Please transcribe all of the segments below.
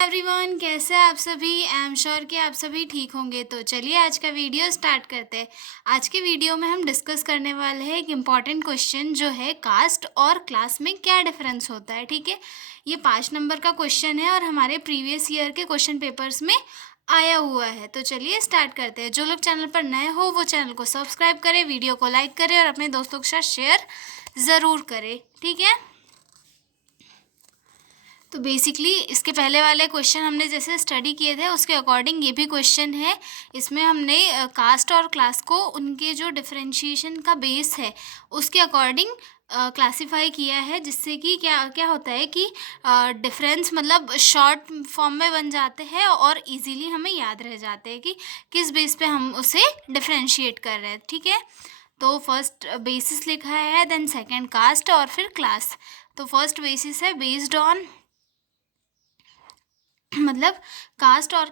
Everyone, कैसे हैं आप सभी। आई एम श्योर कि आप सभी ठीक होंगे। तो चलिए आज का वीडियो स्टार्ट करते हैं। आज के वीडियो में हम डिस्कस करने वाले हैं एक इम्पॉर्टेंट क्वेश्चन, जो है कास्ट और क्लास में क्या डिफरेंस होता है। ठीक है, ये 5 नंबर का क्वेश्चन है और हमारे प्रीवियस ईयर के क्वेश्चन पेपर्स में आया हुआ है। तो चलिए स्टार्ट करते हैं। जो लोग चैनल पर नए हो वो चैनल को सब्सक्राइब करें, वीडियो को लाइक करें और अपने दोस्तों के साथ शेयर ज़रूर करें। ठीक है, तो बेसिकली इसके पहले वाले क्वेश्चन हमने जैसे स्टडी किए थे उसके अकॉर्डिंग ये भी क्वेश्चन है। इसमें हमने कास्ट और क्लास को उनके जो डिफरेंशिएशन का बेस है उसके अकॉर्डिंग क्लासिफाई किया है, जिससे कि क्या क्या होता है कि डिफरेंस मतलब शॉर्ट फॉर्म में बन जाते हैं और इजीली हमें याद रह जाते हैं कि किस बेस पे हम उसे डिफरेंशिएट कर रहे हैं। ठीक है, तो फर्स्ट बेसिस लिखा है, देन सेकंड कास्ट और फिर क्लास। तो फर्स्ट बेसिस है बेस्ड ऑन, मतलब कास्ट और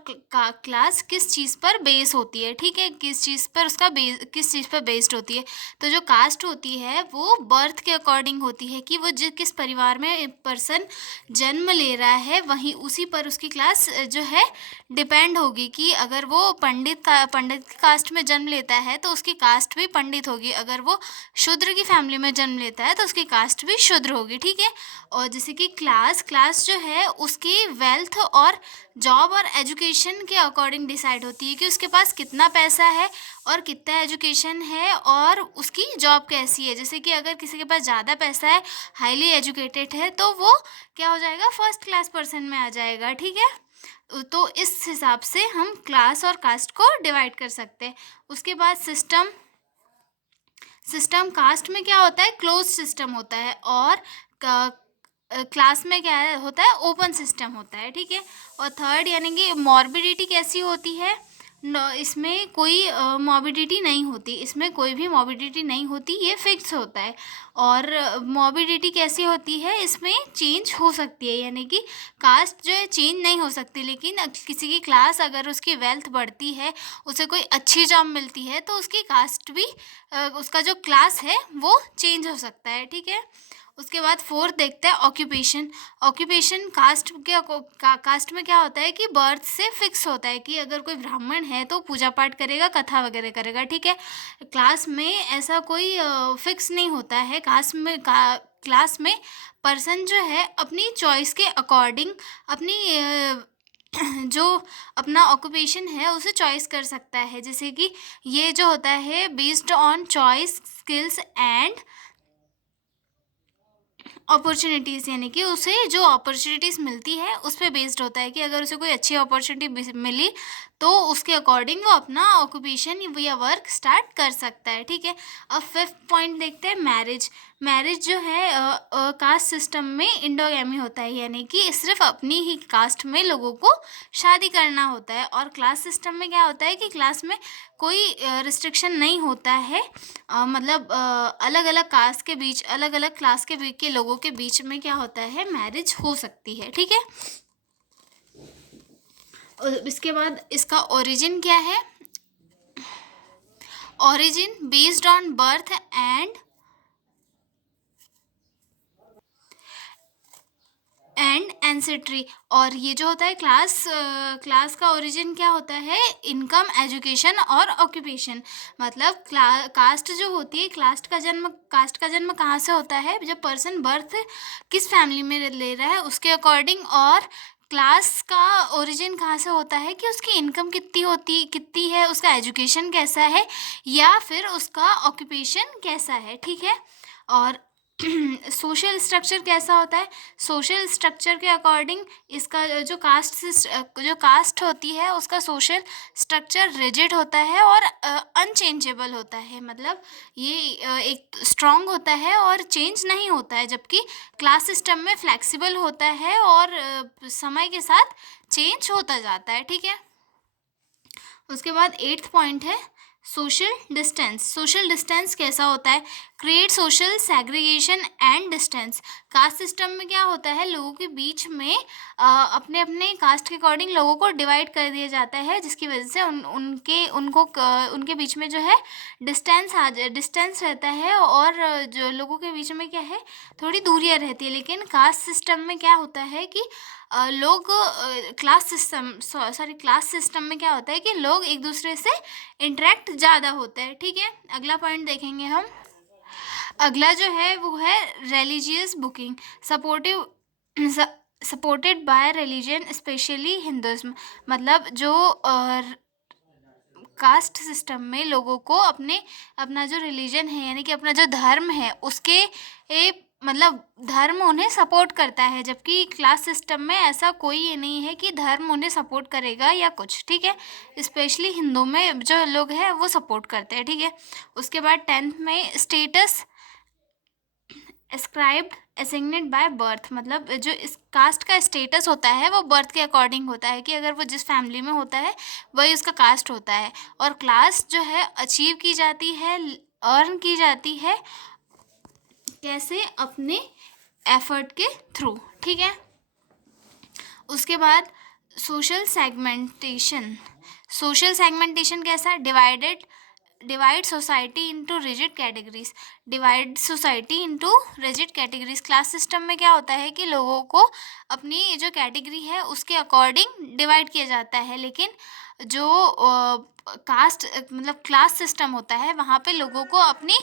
क्लास किस चीज़ पर बेस होती है। ठीक है, किस चीज़ पर उसका बेस, किस चीज़ पर बेस्ड होती है। तो जो कास्ट होती है वो बर्थ के अकॉर्डिंग होती है कि वो किस परिवार में पर्सन जन्म ले रहा है, वहीं उसी पर उसकी क्लास जो है डिपेंड होगी। कि अगर वो पंडित की कास्ट में जन्म लेता है तो उसकी कास्ट भी पंडित होगी, अगर वो शूद्र की फैमिली में जन्म लेता है तो उसकी कास्ट भी शूद्र होगी। ठीक है, और जैसे कि क्लास जो है उसकी वेल्थ और जॉब और एजुकेशन के अकॉर्डिंग डिसाइड होती है कि उसके पास कितना पैसा है और कितना एजुकेशन है और उसकी जॉब कैसी है। जैसे कि अगर किसी के पास ज़्यादा पैसा है, हाईली एजुकेटेड है, तो वो क्या हो जाएगा, फर्स्ट क्लास पर्सन में आ जाएगा। ठीक है, तो इस हिसाब से हम क्लास और कास्ट को डिवाइड कर सकते हैं। उसके बाद सिस्टम कास्ट में क्या होता है, क्लोज सिस्टम होता है, और क्लास में क्या होता है, ओपन सिस्टम होता है। ठीक है, और थर्ड यानी कि मॉर्बिडिटी कैसी होती है, इसमें कोई मॉर्बिडिटी नहीं होती, इसमें कोई भी मॉर्बिडिटी नहीं होती, ये फिक्स होता है। और मॉर्बिडिटी कैसी होती है, इसमें चेंज हो सकती है, यानी कि कास्ट जो है चेंज नहीं हो सकती, लेकिन किसी की क्लास अगर उसकी वेल्थ बढ़ती है, उसे कोई अच्छी जॉब मिलती है, तो उसकी कास्ट भी उसका जो क्लास है वो चेंज हो सकता है। ठीक है, उसके बाद फोर्थ देखते हैं ऑक्यूपेशन। ऑक्यूपेशन कास्ट में क्या होता है कि बर्थ से फिक्स होता है कि अगर कोई ब्राह्मण है तो पूजा पाठ करेगा, कथा वगैरह करेगा। ठीक है, क्लास में ऐसा कोई फिक्स नहीं होता है। क्लास में पर्सन जो है अपनी चॉइस के अकॉर्डिंग अपनी जो अपना ऑक्यूपेशन है उसे चॉइस कर सकता है। जैसे कि ये जो होता है based on choice, skills and opportunities, यानी कि उसे जो अपॉर्चुनिटीज़ मिलती है उस पे बेस्ड होता है कि अगर उसे कोई अच्छी अपॉर्चुनिटी मिली तो उसके अकॉर्डिंग वो अपना ऑक्यूपेशन या वर्क स्टार्ट कर सकता है। ठीक है, अब फिफ्थ पॉइंट देखते हैं मैरिज। मैरिज जो है कास्ट सिस्टम में इंडोगैमी होता है, यानी कि सिर्फ अपनी ही कास्ट में लोगों को शादी करना होता है। और क्लास सिस्टम में क्या होता है कि क्लास में कोई रिस्ट्रिक्शन नहीं होता है, मतलब अलग अलग कास्ट के बीच, अलग अलग क्लास के बीच के लोगों के बीच में क्या होता है, मैरिज हो सकती है। ठीक है, और इसके बाद इसका ओरिजिन क्या है, origin based on birth and ancestry. और ये जो होता है क्लास का ओरिजिन क्या होता है, इनकम, एजुकेशन और ऑक्यूपेशन। मतलब कास्ट जो होती है, कास्ट का जन्म कहाँ से होता है, जब पर्सन बर्थ किस फैमिली में ले रहा है उसके अकॉर्डिंग। और क्लास का ओरिजिन कहाँ से होता है कि उसकी इनकम कितनी है, उसका एजुकेशन कैसा है, या फिर उसका ऑक्यूपेशन कैसा है। ठीक है, और सोशल स्ट्रक्चर कैसा होता है, सोशल स्ट्रक्चर के अकॉर्डिंग इसका जो कास्ट होती है उसका सोशल स्ट्रक्चर रिजिड होता है और अनचेंजेबल होता है। मतलब ये एक स्ट्रॉन्ग होता है और चेंज नहीं होता है, जबकि क्लास सिस्टम में फ्लेक्सिबल होता है और समय के साथ चेंज होता जाता है। ठीक है, उसके बाद एट्थ पॉइंट है सोशल डिस्टेंस। सोशल डिस्टेंस कैसा होता है, create social segregation and distance. Caste system में क्या होता है, लोगों के बीच में अपने अपने कास्ट के अकॉर्डिंग लोगों को डिवाइड कर दिया जाता है, जिसकी वजह से उनके बीच में जो है डिस्टेंस रहता है और जो लोगों के बीच में क्या है, थोड़ी दूरियां रहती है। लेकिन कास्ट सिस्टम में क्या होता है कि लोग क्लास सिस्टम में क्या होता है कि लोग एक दूसरे से इंटरेक्ट ज़्यादा होते हैं, ठीक है। अगला पॉइंट देखेंगे हम। अगला जो है वो है religious booking, supportive supported by religion specially Hinduism. मतलब जो कास्ट सिस्टम में लोगों को अपना जो रिलीजन है यानी कि अपना जो धर्म है उसके मतलब धर्म उन्हें सपोर्ट करता है, जबकि क्लास सिस्टम में ऐसा कोई ये नहीं है कि धर्म उन्हें सपोर्ट करेगा या कुछ, ठीक है। स्पेशली हिंदू में जो लोग हैं वो सपोर्ट करते हैं, ठीक है। उसके बाद 10th में status ascribed assigned by birth. मतलब जो इस कास्ट का स्टेटस होता है वो बर्थ के अकॉर्डिंग होता है कि अगर वो जिस फैमिली में होता है वही उसका कास्ट होता है। और क्लास जो है अचीव की जाती है, अर्न की जाती है, कैसे? अपने एफर्ट के थ्रू, ठीक है। उसके बाद सोशल सेगमेंटेशन कैसा? Divide society into rigid categories. Class system में क्या होता है कि लोगों को अपनी जो कैटेगरी है उसके अकॉर्डिंग डिवाइड किया जाता है, लेकिन जो कास्ट मतलब क्लास सिस्टम होता है वहाँ पे लोगों को अपनी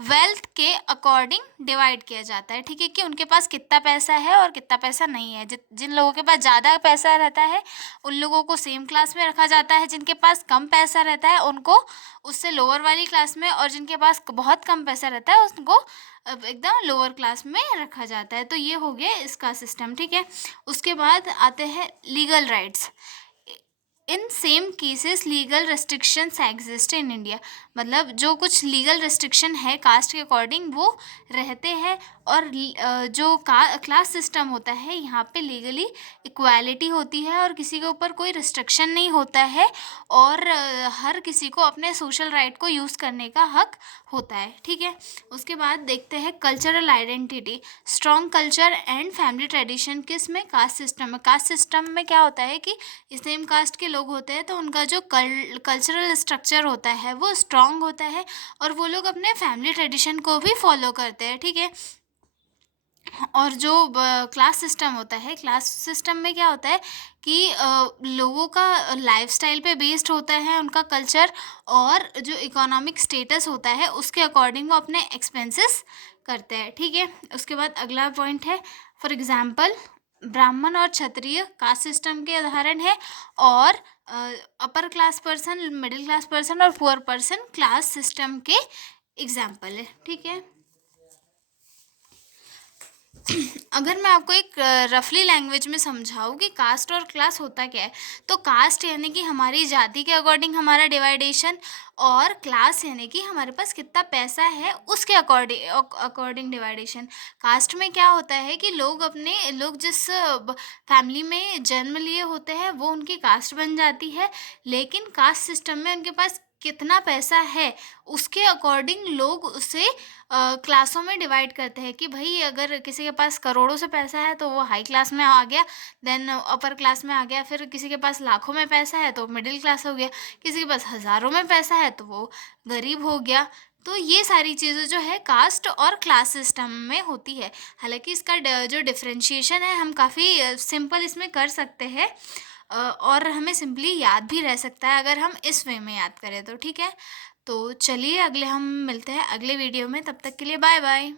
वेल्थ के अकॉर्डिंग डिवाइड किया जाता है, ठीक है, कि उनके पास कितना पैसा है और कितना पैसा नहीं है। जिन लोगों के पास ज़्यादा पैसा रहता है उन लोगों को सेम क्लास में रखा जाता है, जिनके पास कम पैसा रहता है उनको उससे लोअर वाली क्लास में, और जिनके पास बहुत कम पैसा रहता है उनको एकदम लोअर क्लास में रखा जाता है। तो ये हो गया इसका सिस्टम, ठीक है। उसके बाद आते हैं legal rights. In same cases legal restrictions exist in India. मतलब जो कुछ लीगल रेस्ट्रिक्शन है कास्ट के अकॉर्डिंग वो रहते हैं, और जो क्लास सिस्टम होता है यहाँ पे लीगली इक्वालिटी होती है और किसी के ऊपर कोई रिस्ट्रिक्शन नहीं होता है, और हर किसी को अपने सोशल राइट को यूज़ करने का हक होता है, ठीक है। उसके बाद देखते हैं cultural identity, strong culture and family tradition. किस में? कास्ट सिस्टम में। कास्ट सिस्टम में क्या होता है कि सेम कास्ट के लोग होते हैं तो उनका जो कल्चरल स्ट्रक्चर होता है वो स्ट्रॉन्ग होता है, और वो लोग अपने फैमिली ट्रेडिशन को भी फॉलो करते हैं, ठीक है। और जो क्लास सिस्टम होता है, क्लास सिस्टम में क्या होता है कि लोगों का लाइफस्टाइल पे बेस्ड होता है उनका कल्चर, और जो इकोनॉमिक स्टेटस होता है उसके अकॉर्डिंग वो अपने एक्सपेंसेस करते हैं, ठीक है। उसके बाद अगला पॉइंट है, फॉर एग्जांपल ब्राह्मण और क्षत्रिय कास्ट सिस्टम के उदाहरण है, और upper class person, middle class person और पुअर पर्सन क्लास सिस्टम के एग्जाम्पल है, ठीक है। अगर मैं आपको एक रफली लैंग्वेज में समझाऊँ कि कास्ट और क्लास होता क्या है, तो कास्ट यानी कि हमारी जाति के अकॉर्डिंग हमारा डिवाइडेशन, और क्लास यानी कि हमारे पास कितना पैसा है उसके अकॉर्डिंग डिवाइडेशन। कास्ट में क्या होता है कि लोग जिस फैमिली में जन्म लिए होते हैं वो उनकी कास्ट बन जाती है, लेकिन कास्ट सिस्टम में उनके पास कितना पैसा है उसके अकॉर्डिंग लोग उसे क्लासों में डिवाइड करते हैं कि भाई अगर किसी के पास करोड़ों से पैसा है तो वो हाई क्लास में आ गया, देन अपर क्लास में आ गया। फिर किसी के पास लाखों में पैसा है तो मिडिल क्लास हो गया, किसी के पास हज़ारों में पैसा है तो वो गरीब हो गया। तो ये सारी चीज़ें जो है कास्ट और क्लास सिस्टम में होती है। हालांकि इसका जो डिफ्रेंशिएशन है हम काफ़ी सिंपल इसमें कर सकते हैं, और हमें सिंपली याद भी रह सकता है अगर हम इस वे में याद करें तो, ठीक है। तो चलिए हम मिलते हैं अगले वीडियो में, तब तक के लिए बाय बाय।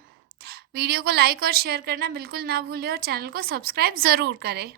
वीडियो को लाइक और शेयर करना बिल्कुल ना भूलें और चैनल को सब्सक्राइब ज़रूर करें।